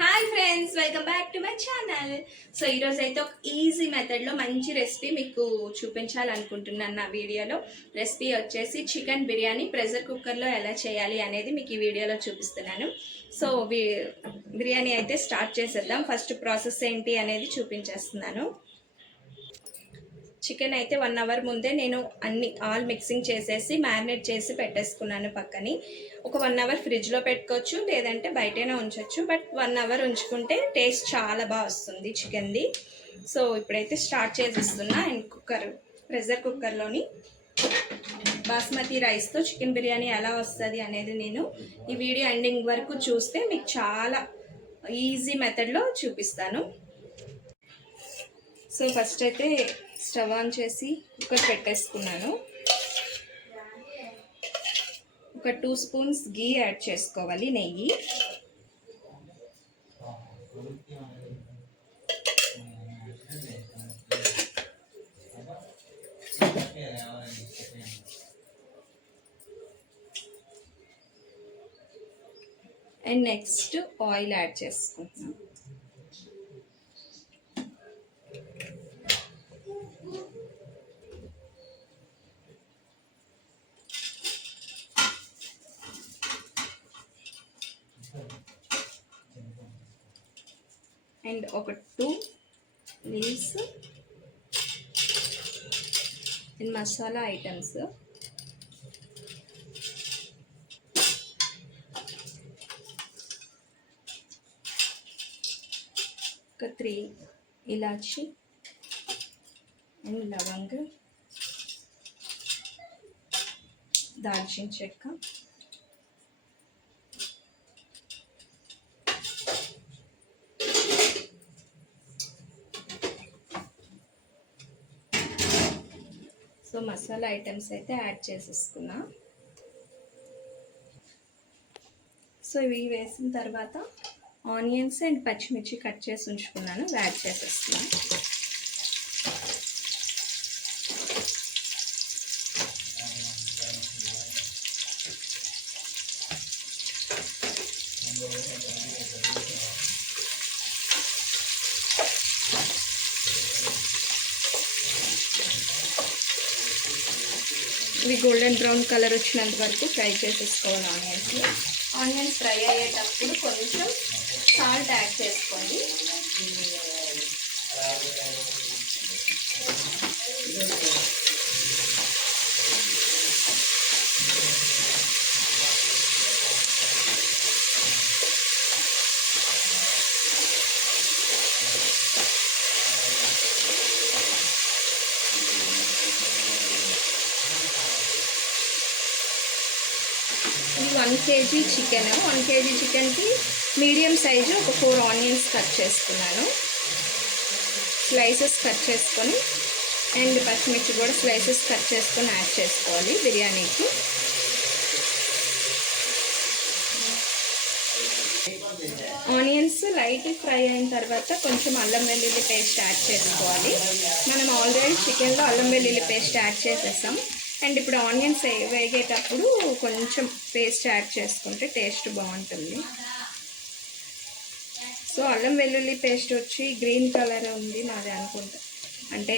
Hi friends, welcome back to my channel. So ఈరోజు అయితే ఒక ఈజీ మెథడ్లో మంచి రెసిపీ మీకు చూపించాలనుకుంటున్నాను. నా వీడియోలో రెసిపీ వచ్చేసి చికెన్ బిర్యానీ ప్రెషర్ కుక్కర్లో ఎలా చేయాలి అనేది మీకు ఈ వీడియోలో చూపిస్తున్నాను. సో బిర్యానీ అయితే స్టార్ట్ చేసేద్దాం. ఫస్ట్ ప్రాసెస్ ఏంటి అనేది చూపించేస్తున్నాను. చికెన్ అయితే 1 అవర్ ముందే నేను ఆల్ మిక్సింగ్ చేసేసి మ్యారినేట్ చేసి పెట్టేసుకున్నాను పక్కని. ఒక 1 అవర్ ఫ్రిడ్జ్లో పెట్టుకోవచ్చు, లేదంటే బయటైనా ఉంచవచ్చు. బట్ 1 అవర్ ఉంచుకుంటే టేస్ట్ చాలా బాగా వస్తుంది చికెన్ది. సో ఇప్పుడైతే స్టార్ట్ చేసేస్తున్నా. అండ్ ప్రెషర్ కుక్కర్లోని బాస్మతి రైస్తో చికెన్ బిర్యానీ ఎలా వస్తుంది అనేది నేను ఈ వీడియో ఎండింగ్ వరకు చూస్తే మీకు చాలా ఈజీ మెథడ్లో చూపిస్తాను. సో ఫస్ట్ అయితే స్టవ్ ఆన్ చేసి కుక్కర్ పెట్టేసుకున్నాను. ఒక 2 స్పూన్స్ గీ యాడ్ చేసుకోవాలి, నెయ్యి. అండ్ నెక్స్ట్ ఆయిల్ యాడ్ చేసుకుంటున్నాను. అండ్ ఒక 2 లీవ్స్ అండ్ మసాలా ఐటమ్స్. ఒక 3 ఇలాచి అండ్ లవంగ, దాల్చిన చెక్క, సో మసాలా ఐటమ్స్ అయితే యాడ్ చేసేసుకున్నా. సో ఇవి వేసిన తర్వాత ఆనియన్స్ అండ్ పచ్చిమిర్చి కట్ చేసి ఉంచుకున్నాను, యాడ్ చేసేస్తున్నాను. ఇవి గోల్డెన్ బ్రౌన్ కలర్ వచ్చినంత వరకు ఫ్రై చేసేసుకోవాలి. ఆనియన్స్ ఫ్రై అయ్యేటప్పుడు కొంచెం సాల్ట్ యాడ్ చేసుకోండి. ఇది 1 kg చికెన్. 1 kg చికెన్కి మీడియం సైజు ఒక 4 ఆనియన్స్ కట్ చేసుకున్నాను. స్లైసెస్ కట్ చేసుకొని అండ్ పచ్చిమిర్చి కూడా స్లైసెస్ కట్ చేసుకొని యాడ్ చేసుకోవాలి బిర్యానీకి. ఆనియన్స్ లైట్ ఫ్రై అయిన తర్వాత కొంచెం అల్లం వెల్లుల్లి పేస్ట్ యాడ్ చేసుకోవాలి. మనం ఆల్రెడీ చికెన్లో అల్లం వెల్లుల్లి పేస్ట్ యాడ్ చేసేసాం. అండ్ ఇప్పుడు ఆనియన్స్ వేగేటప్పుడు కొంచెం పేస్ట్ యాడ్ చేసుకుంటే టేస్ట్ బాగుంటుంది. సో అల్లం వెల్లుల్లి పేస్ట్ వచ్చి గ్రీన్ కలర్ ఉంది నాది అనుకుంటా. అంటే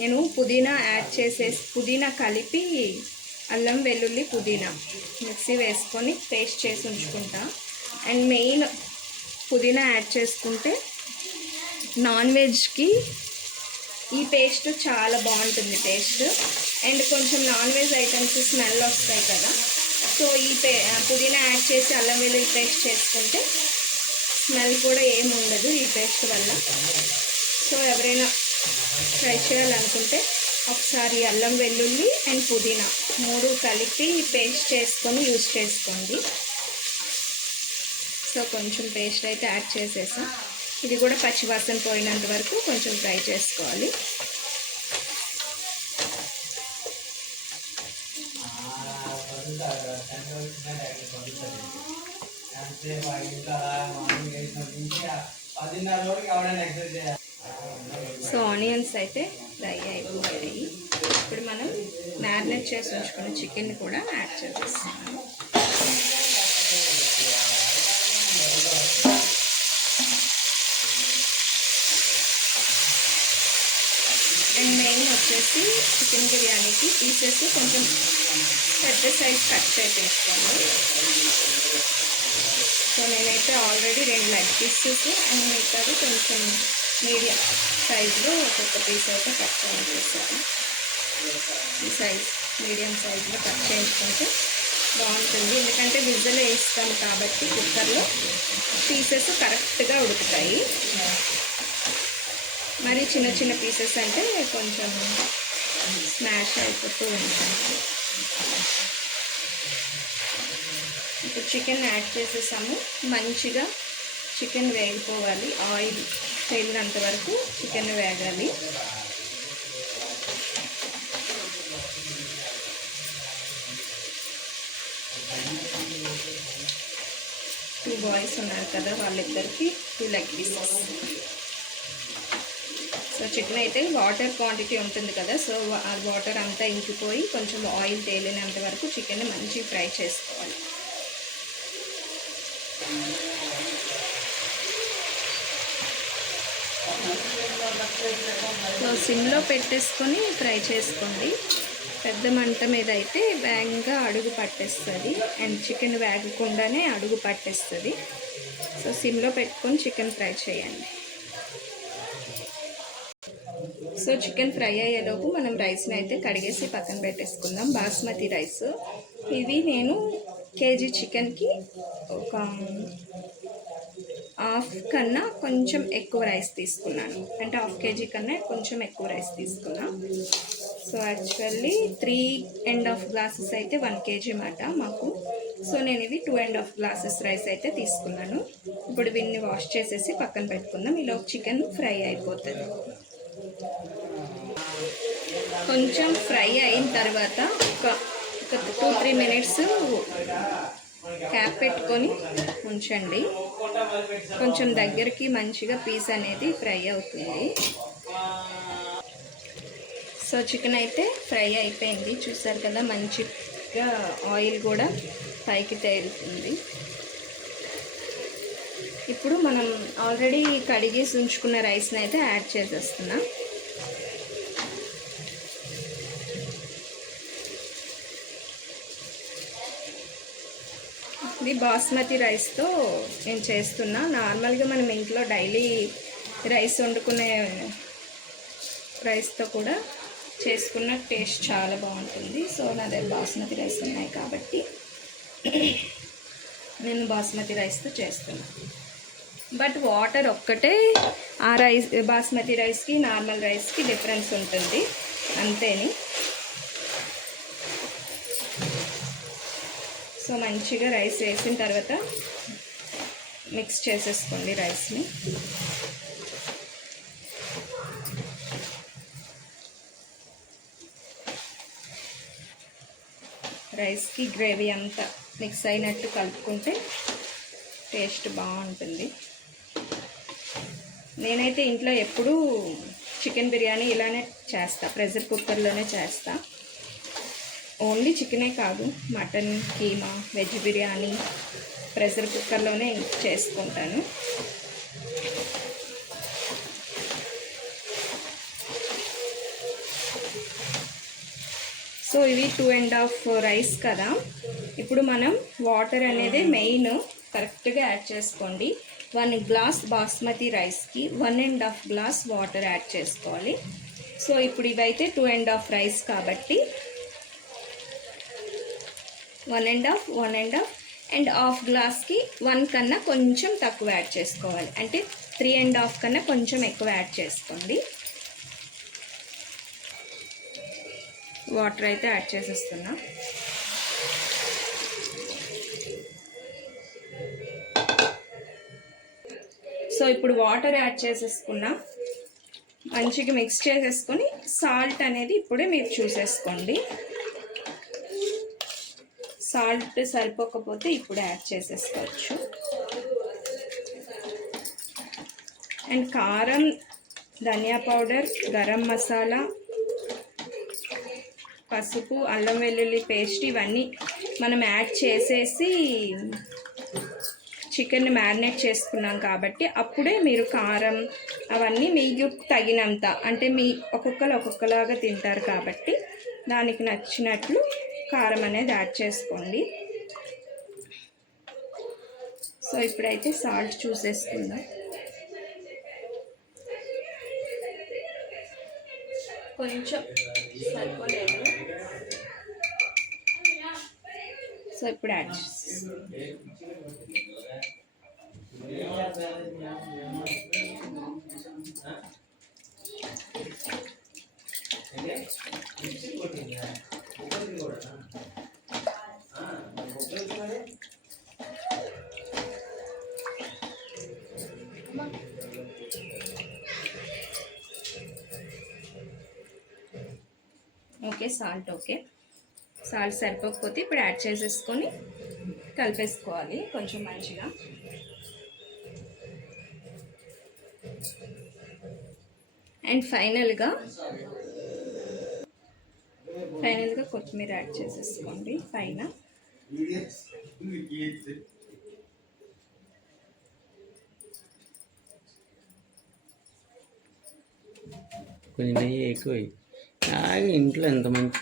నేను పుదీనా యాడ్ చేసేసి పుదీనా కలిపి అల్లం వెల్లుల్లి పుదీనా మిక్సీ వేసుకొని పేస్ట్ చేసి ఉంచుకుంటా. అండ్ మెయిన్ పుదీనా యాడ్ చేసుకుంటే నాన్ వెజ్కి ఈ పేస్ట్ చాలా బాగుంటుంది టేస్ట్. అండ్ కొంచెం నాన్ వెజ్ ఐటమ్స్ స్మెల్ వస్తాయి కదా, సో ఈ పుదీనా యాడ్ చేసి అల్లం వెల్లుల్లి పేస్ట్ చేసుకుంటే స్మెల్ కూడా ఏమి ఉండదు ఈ పేస్ట్ వల్ల. సో ఎవరైనా ట్రై చేయాలనుకుంటే ఒకసారి అల్లం వెల్లుల్లి అండ్ పుదీనా 3 కలిపి పేస్ట్ చేసుకొని యూజ్ చేసుకోండి. సో కొంచెం పేస్ట్ అయితే యాడ్ చేసేసాం. ఇది కూడా పచ్చివాసన పోయినంత వరకు కొంచెం ఫ్రై చేసుకోవాలి. సో ఆనియన్స్ అయితే ఫ్రై అయిపోయాయి. ఇప్పుడు మనం మ్యారినేట్ చేసి ఉంచుకున్న చికెన్ కూడా యాడ్ చేసేస్తున్నాము. బిర్యానీకి చికెన్ బిర్యానీకి పీసెస్ కొంచెం పెద్ద సైజ్ కట్ చేసేసుకోండి. సో నేనైతే ఆల్రెడీ 2 లెగ్ పీసెస్ అండ్ మిగతాది కొంచెం మీడియం సైజులో ఒక్కొక్క పీస్ అయితే కట్ చేసేసాను. ఈ సైజ్ మీడియం సైజులో కట్ చేయించుకుంటే బాగుంటుంది, ఎందుకంటే విజిల్ వేస్తాం కాబట్టి కుక్కర్లో పీసెస్ కరెక్ట్గా ఉడుకుతాయి. మరి చిన్న చిన్న పీసెస్ అంటే కొంచెం స్మాష్ అయిపోతూ ఉంటాయి. ఇప్పుడు చికెన్ యాడ్ చేసేసాము. మంచిగా చికెన్ వేగిపోవాలి, ఆయిల్ తేలినంత వరకు చికెన్ వేగాలి. టూ బాయ్స్ ఉన్నారు కదా, వాళ్ళిద్దరికి 2 లెగ్ పీసెస్. సో చికెన్ అయితే వాటర్ క్వాంటిటీ ఉంటుంది కదా, సో ఆ వాటర్ అంతా ఇంకిపోయి కొంచెం ఆయిల్ తేలినంత వరకు చికెన్ మంచిగా ఫ్రై చేసుకోవాలి. సో సిమ్లో పెట్టేసుకొని ఫ్రై చేసుకోండి. పెద్ద మంట మీద అయితే వేగంగా అడుగు పట్టేస్తుంది అండ్ చికెన్ వేగకుండానే అడుగు పట్టేస్తుంది. సో సిమ్లో పెట్టుకొని చికెన్ ఫ్రై చేయండి. సో చికెన్ ఫ్రై అయ్యేలోపు మనం రైస్ని అయితే కడిగేసి పక్కన పెట్టేసుకుందాం. బాస్మతి రైస్ ఇవి నేను కేజీ చికెన్కి ఒక హాఫ్ కన్నా కొంచెం ఎక్కువ రైస్ తీసుకున్నాను, అంటే హాఫ్ కేజీ కన్నా కొంచెం ఎక్కువ రైస్ తీసుకున్నాను. సో యాక్చువల్లీ 3.5 గ్లాసెస్ అయితే 1 కేజీ మాట మాకు. సో నేను ఇవి 2.5 గ్లాసెస్ రైస్ అయితే తీసుకున్నాను. ఇప్పుడు వీన్ని వాష్ చేసేసి పక్కన పెట్టుకుందాం. ఇలా చికెన్ ఫ్రై అయిపోతుంది. కొంచెం ఫ్రై అయిన తర్వాత ఒక 2-3 మినిట్స్ క్యాప్ పెట్టుకొని ఉంచండి. కొంచెం దగ్గరికి మంచిగా పీస్ అనేది ఫ్రై అవుతుంది. సో చికెన్ అయితే ఫ్రై అయిపోయింది, చూసారు కదా, మంచిగా ఆయిల్ కూడా పైకి తేలుతుంది. ఇప్పుడు మనం ఆల్రెడీ కడిగేసి ఉంచుకున్న రైస్ని అయితే యాడ్ చేసేస్తున్నా. ఇది బాస్మతి రైస్తో నేను చేస్తున్నా. నార్మల్గా మనం ఇంట్లో డైలీ రైస్ వండుకునే రైస్తో కూడా చేసుకున్న టేస్ట్ చాలా బాగుంటుంది. సో నా దగ్గర బాస్మతి రైస్ ఉన్నాయి కాబట్టి నేను బాస్మతి రైస్తో చేస్తున్నాను. బట్ వాటర్ ఒక్కటే ఆ రైస్ బాస్మతి రైస్కి నార్మల్ రైస్కి డిఫరెన్స్ ఉంటుంది అంతేని. సో మంచిగా రైస్ వేసిన తర్వాత మిక్స్ చేసేసుకోండి రైస్ని. రైస్కి గ్రేవీ అంతా మిక్స్ అయినట్టు కలుపుకుంటే టేస్ట్ బాగుంటుంది. నేనైతే ఇంట్లో ఎప్పుడూ చికెన్ బిర్యానీ ఇలానే చేస్తా, ప్రెషర్ కుక్కర్లోనే చేస్తా. ఓన్లీ చికెనే కాదు, mutton, keema, veg biryani pressure కుక్కర్లోనే చేసుకుంటాను. సో ఇవి 2.5 రైస్ కదా. ఇప్పుడు మనం వాటర్ అనేది మెయిన్ కరెక్ట్గా యాడ్ చేసుకోండి. 1 గ్లాస్ బాస్మతి రైస్కి 1.5 గ్లాస్ వాటర్ యాడ్ చేసుకోవాలి. సో ఇప్పుడు ఇవైతే 2.5 రైస్ కాబట్టి 1.5 అండ్ హాఫ్ గ్లాస్కి 1 కన్నా కొంచెం తక్కువ యాడ్ చేసుకోవాలి. అంటే 3.5 కన్నా కొంచెం ఎక్కువ యాడ్ చేసుకోండి. వాటర్ అయితే యాడ్ చేసేస్తున్నా. సో ఇప్పుడు వాటర్ యాడ్ చేసేసుకున్నా, మంచిగా మిక్స్ చేసేసుకొని సాల్ట్ అనేది ఇప్పుడే మీరు చూసేసుకోండి. సాల్ట్ సరిపోకపోతే ఇప్పుడు యాడ్ చేసేసుకోవచ్చు. అండ్ కారం, ధనియా పౌడర్, గరం మసాలా, పసుపు, అల్లం వెల్లుల్లి పేస్ట్ ఇవన్నీ మనం యాడ్ చేసేసి చికెన్ని మ్యారినేట్ చేసుకున్నాం కాబట్టి అప్పుడే మీరు కారం అవన్నీ మీకు తగినంత, అంటే మీ ఒక్కొక్కలాగా తింటారు కాబట్టి దానికి నచ్చినట్లు కారం అనేది యాడ్ చేసుకోండి. సో ఇప్పుడైతే సాల్ట్ చూసేసుకుందాం. కొంచెం సరిపోలేదు, సో ఇప్పుడు యాడ్ ఓకే. సాల్ట్ సరిపోకపోతే ఇప్పుడు యాడ్ చేసేసుకొని కలిపేసుకోవాలి కొంచెం మంచిగా. అండ్ ఫైనల్గా కొత్తిమీర యాడ్ చేసేసుకోండి పైన. కొంచెం నెయ్యి ఎక్కువ ఇంట్లో ఎంత మంచి.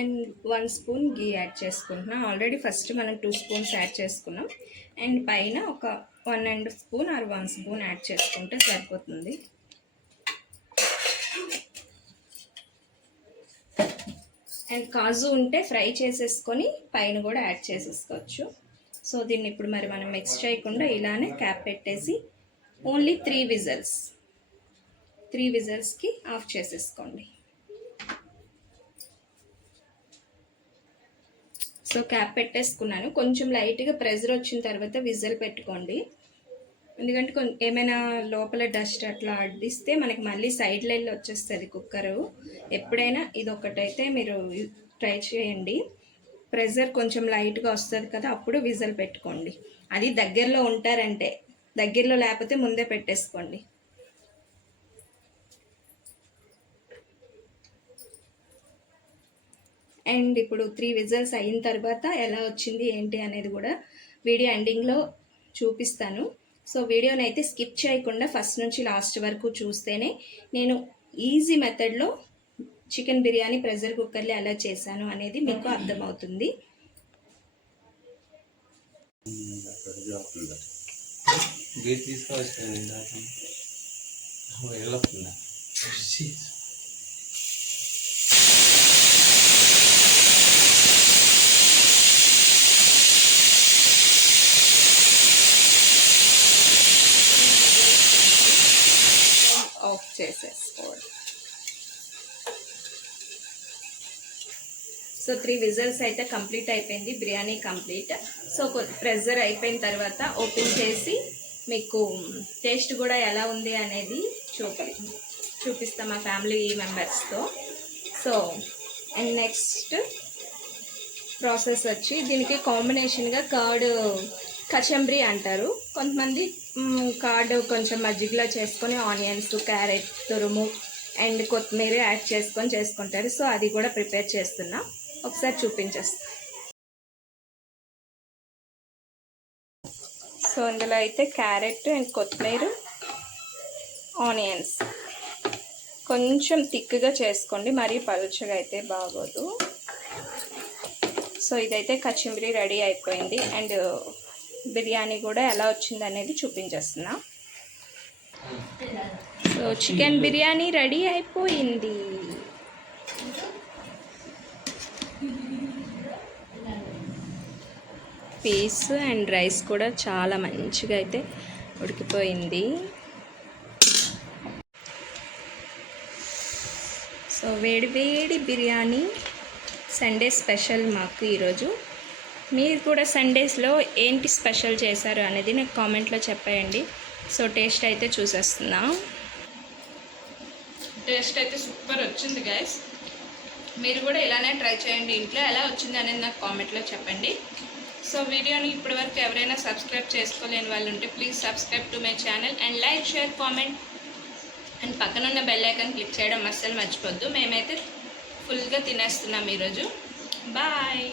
అండ్ 1 స్పూన్ గీ యాడ్ చేసుకుంటున్నాం. ఆల్రెడీ ఫస్ట్ మనం 2 స్పూన్స్ యాడ్ చేసుకున్నాం. అండ్ పైన ఒక 1.5 స్పూన్ ఆర్ 1 స్పూన్ యాడ్ చేసుకుంటే సరిపోతుంది. అండ్ కాజు ఉంటే ఫ్రై చేసేసుకొని పైన కూడా యాడ్ చేసేసుకోవచ్చు. సో దీన్ని ఇప్పుడు మరి మనం మిక్స్ చేయకుండా ఇలానే క్యాప్ పెట్టేసి ఓన్లీ 3 విజిల్స్కి ఆఫ్ చేసేసుకోండి. సో క్యాప్ పెట్టేసుకున్నాను. కొంచెం లైట్గా ప్రెజర్ వచ్చిన తర్వాత విజిల్ పెట్టుకోండి, ఎందుకంటే ఏమైనా లోపల డస్ట్ అట్లా అడ్డిస్తే మనకి మళ్ళీ సైడ్ లైన్లో వచ్చేస్తుంది కుక్కరు. ఎప్పుడైనా ఇది ఒకటైతే మీరు ట్రై చేయండి. ప్రెజర్ కొంచెం లైట్గా వస్తుంది కదా, అప్పుడు విజిల్ పెట్టుకోండి. అది దగ్గరలో ఉంటారంటే, దగ్గరలో లేకపోతే ముందే పెట్టేసుకోండి. అండ్ ఇప్పుడు 3 విజిల్స్ అయిన తర్వాత ఎలా వచ్చింది ఏంటి అనేది కూడా వీడియో ఎండింగ్లో చూపిస్తాను. సో వీడియోని అయితే స్కిప్ చేయకుండా ఫస్ట్ నుంచి లాస్ట్ వరకు చూస్తేనే నేను ఈజీ మెథడ్లో చికెన్ బిర్యానీ ప్రెషర్ కుక్కర్లో ఎలా చేశాను అనేది మీకు అర్థమవుతుంది. ఆఫ్ చేసేసుకోవాలి. సో 3 విజిల్స్ అయితే కంప్లీట్ అయిపోయింది, బిర్యానీ కంప్లీట్. సో ప్రెషర్ అయిపోయిన తర్వాత ఓపెన్ చేసి మీకు టేస్ట్ కూడా ఎలా ఉంది అనేది చూపిస్తాం మా ఫ్యామిలీ మెంబర్స్తో. సో అండ్ నెక్స్ట్ ప్రాసెస్ వచ్చి దీనికి కాంబినేషన్గా కర్డ్ కచంబరి అంటారు కొంతమంది. కర్డ్ కొంచెం మజ్జిగలో చేసుకొని ఆనియన్స్, క్యారెట్ తురుము అండ్ కొత్తిమీర యాడ్ చేసుకుంటారు. సో అది కూడా ప్రిపేర్ చేస్తున్నా, ఒకసారి చూపించేస్తా. సో ఇందులో అయితే క్యారెట్ అండ్ కొత్తిమీర, ఆనియన్స్ కొంచెం థిక్గా చేసుకోండి, మరీ పలుచగా అయితే బాగోదు. సో ఇదైతే కచంబరి రెడీ అయిపోయింది. అండ్ బిర్యానీ కూడా ఎలా వచ్చింది అనేది చూపించేస్తున్నా. సో చికెన్ బిర్యానీ రెడీ అయిపోయింది. పీస్ అండ్ రైస్ కూడా చాలా మంచిగా అయితే ఉడికిపోయింది. సో వేడి బిర్యానీ సండే స్పెషల్ మాకు ఈరోజు. మీరు కూడా సండేస్లో ఏంటి స్పెషల్ చేశారు అనేది నాకు కామెంట్లో చెప్పేయండి. సో టేస్ట్ అయితే చూసేస్తున్నా. టేస్ట్ అయితే సూపర్ వచ్చింది గైస్. మీరు కూడా ఇలానే ట్రై చేయండి ఇంట్లో. ఎలా వచ్చింది అనేది నాకు కామెంట్లో చెప్పండి. సో వీడియోని ఇప్పటివరకు ఎవరైనా సబ్స్క్రైబ్ చేసుకోలేని వాళ్ళు ఉంటే please subscribe to my channel and like, share, comment and పక్కనున్న బెల్ ఐకాన్ క్లిక్ చేయడం అస్సలు మర్చిపోద్దు. మేమైతే ఫుల్గా తినేస్తున్నాం ఈరోజు. బాయ్.